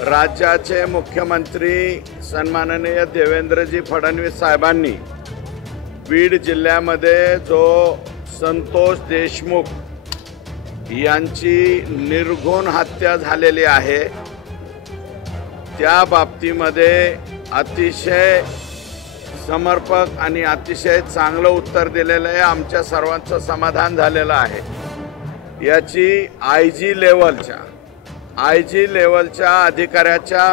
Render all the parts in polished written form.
राज्याचे मुख्यमंत्री सन्माननीय देवेंद्रजी फडणवीस साहेबांनी बीड जिल्ह्यामध्ये जो संतोष देशमुख यांची निर्घृण हत्या झालेली आहे त्या बाबतीमध्ये अतिशय समर्पक आणि अतिशय चांगलं उत्तर दिलेलं आहे। आमच्या सर्वांचं समाधान झालेलं आहे। याची आयजी लेवलच्या अधिकाऱ्याच्या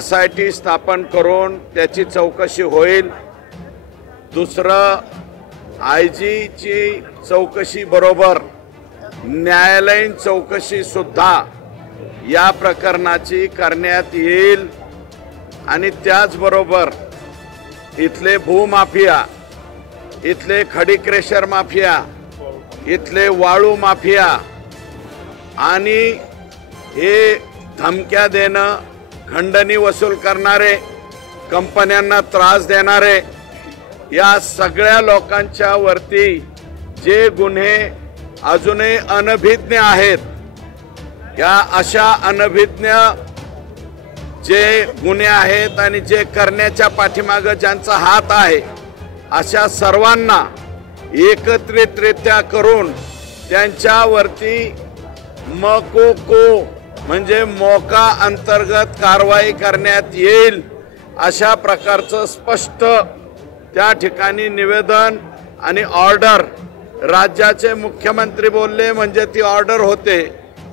SIT स्थापन करून त्याची चौकशी होईल। दुसरं आयजीची चौकशी बरोबर न्यायालयीन चौकशी सुद्धा या प्रकरणाची करण्यात येईल आणि त्याचबरोबर इथले भूमाफिया, इथले खडी क्रेशर माफिया, इथले वाळू माफिया आणि हे धमक्या देणं, खंडणी वसूल करणारे, कंपन्यांना त्रास देणारे या सगळ्या लोकांच्या वरती जे गुन्हे अजूनही अनभिज्ञ आहेत, या अशा अनभिज्ञ जे गुन्हे आहेत आणि जे करण्याच्या पाठीमागे ज्यांचा हात आहे अशा सर्वांना एकत्रितरित्या करून त्यांच्यावरती मकोको म्हणजे मोका अंतर्गत कारवाई करण्यात येईल अशा प्रकारचं स्पष्ट त्या ठिकाणी निवेदन आणि ऑर्डर राज्याचे मुख्यमंत्री बोलले म्हणजे ती ऑर्डर होते,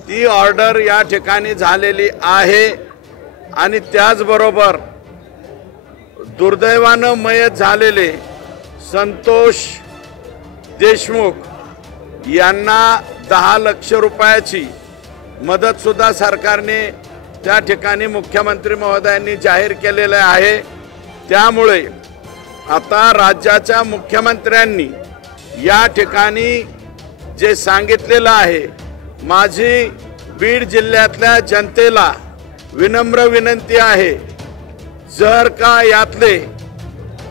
ती ऑर्डर या ठिकाणी झालेली आहे। आणि त्याचबरोबर दुर्दैवानं मयत झालेले संतोष देशमुख यांना 10 लाख रुपयाची मदत सुद्धा सरकारने त्या ठिकाणी मुख्यमंत्री महोदयांनी जाहीर केलेले आहे। त्यामुळे आता राज्याच्या मुख्यमंत्र्यांनी या ठिकाणी जे सांगितलेलं आहे, माझी बीड जिल्ह्यातल्या जनतेला विनम्र विनंती आहे, जर का यातले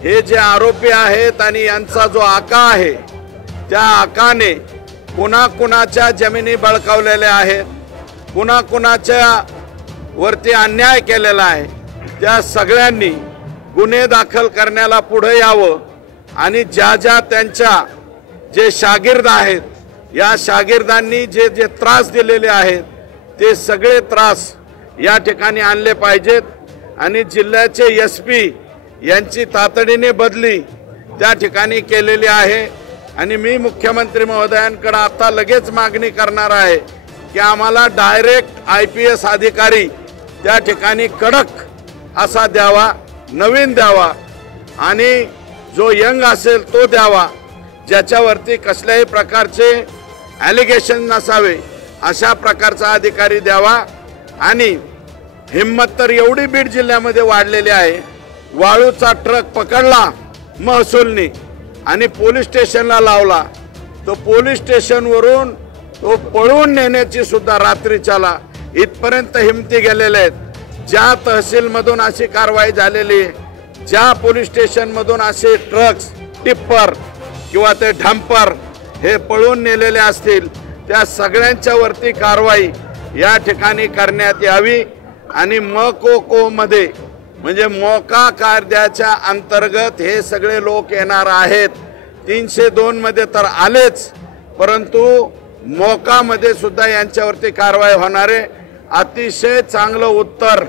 हे जे आरोपी आहेत आणि यांचा जो आका आहे त्या आकाने कुणाकुणाच्या जमिनी बळकावलेल्या आहेत, कुणाकुणाच्या वरती अन्याय केलेला आहे, त्या सगळ्यांनी गुन्हे दाखल करण्याला पुढे यावं आणि ज्या त्यांच्या जे शागिर्द आहेत या शागिर्दांनी जे त्रास दिलेले आहेत ते सगळे त्रास या ठिकाणी आणले पाहिजेत आणि जिल्ह्याचे SP यांची तातडीने बदली त्या ठिकाणी केलेली आहे। आणि मी मुख्यमंत्री महोदयांकडे आता लगेच मागणी करणार आहे की आम्हाला डायरेक्ट IPS अधिकारी त्या ठिकाणी कडक असा द्यावा, नवीन द्यावा आणि जो यंग असेल तो द्यावा, ज्याच्यावरती कसल्याही प्रकारचे ॲलिगेशन नसावे अशा प्रकारचा अधिकारी द्यावा। आणि हिम्मत तर एवढी बीड जिल्ह्यामध्ये वाढलेली आहे, वाळूचा ट्रक पकडला महसूलनी आणि पोलीस स्टेशनला लावला, तो पोलीस स्टेशनवरून तो पळवून नेण्याची सुद्धा रात्रीच्याला इथपर्यंत हिमती गेलेले आहेत। ज्या तहसीलमधून अशी कारवाई झालेली, ज्या पोलीस स्टेशनमधून असे ट्रक्स, टिप्पर किंवा ते डंपर हे पळवून नेलेले असतील त्या सगळ्यांच्या वरती कारवाई या ठिकाणी करण्यात यावी। आणि मकोको मध्ये म्हणजे मोका कायद्याच्या अंतर्गत हे सगळे लोक येणार आहेत। 302 मध्ये तर आलेच, परंतु मोका मध्ये सुद्धा यांच्यावरती कारवाई होणार आहे। अतिशय चांगलं उत्तर,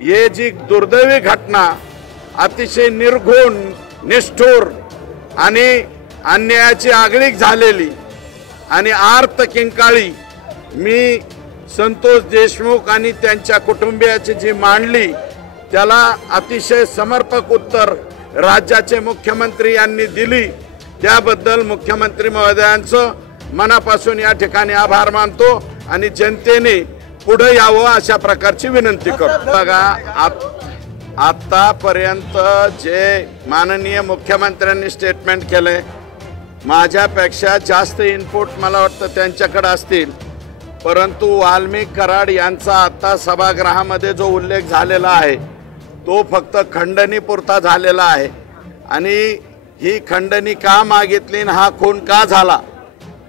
हे जी दुर्दैवी घटना अतिशय निर्घृण, निष्ठुर आणि अन्यायाची आगळीक झालेली आणि आर्त किंकाळी मी संतोष देशमुख आणि त्यांच्या कुटुंबियाची जी मांडली त्याला अतिशय समर्पक उत्तर राज्याचे मुख्यमंत्री यांनी दिली, त्याबद्दल मुख्यमंत्री महोदयांचं मनापासून या ठिकाणी आभार मानतो आणि जनतेने पुढे यावं अशा प्रकारची विनंती करतो। बघा, आतापर्यंत जे माननीय मुख्यमंत्र्यांनी स्टेटमेंट केले, माझ्यापेक्षा जास्त इनपुट मला वाटतं त्यांच्याकडे असतील, परंतु वाल्मिक कराड यांचा आता सभागृहामध्ये जो उल्लेख झालेला आहे तो फक्त खंडणीपुरता झालेला आहे आणि ही खंडणी का मागितली आणि हा खून का झाला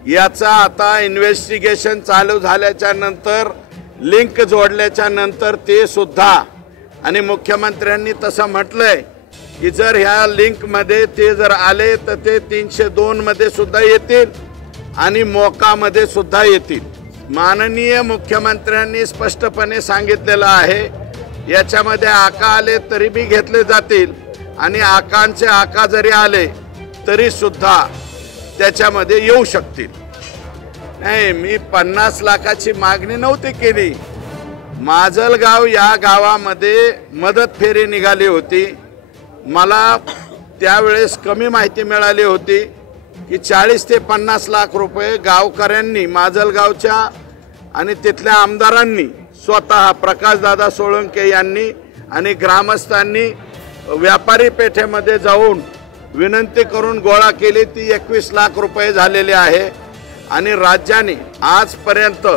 याचा आता इन्व्हेस्टिगेशन चालू झाल्याच्या नंतर लिंक जोडल्याच्या नंतर ते सुद्धा आणि मुख्यमंत्र्यांनी तसं म्हटलंय की जर ह्या लिंकमध्ये ते जर आले तर ते 302 मध्ये सुद्धा येतील आणि मोकामध्ये सुद्धा येतील। माननीय मुख्यमंत्र्यांनी स्पष्टपणे सांगितलेलं आहे याच्यामध्ये आका आले तरी बी घेतले जातील आणि आकांचे आका जरी आले तरी सुद्धा त्याच्यामध्ये येऊ शकतील। नाही, मी 50 लाखाची मागणी नव्हती केली। माजलगाव या गावामध्ये मदत फेरी निघाली होती। मला त्यावेळेस कमी माहिती मिळाली होती की 40 ते 50 लाख रुपये गावकऱ्यांनी माजलगावच्या आणि तिथल्या आमदारांनी स्वतः प्रकाशदादा सोळंके यांनी आणि ग्रामस्थांनी व्यापारी पेठेमध्ये जाऊन विनंती करून गोळा केली। ती 21 लाख रुपये झालेले आहे आणि राज्याने आजपर्यंत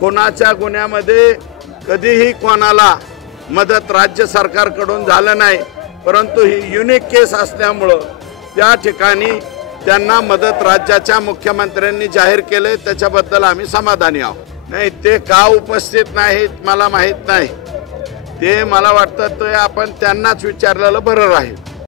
कोणाच्या गुन्ह्यामध्ये कधीही कोणाला मदत राज्य सरकारकडून झालं नाही, परंतु ही युनिक केस असल्यामुळं त्या ठिकाणी त्यांना मदत राज्याच्या मुख्यमंत्र्यांनी जाहीर केले, त्याच्याबद्दल आम्ही समाधानी आहोत। नाही, ते का उपस्थित नाहीत मला माहीत नाही, ते मला वाटतं ते आपण त्यांनाच विचारलेलं बरं राहील।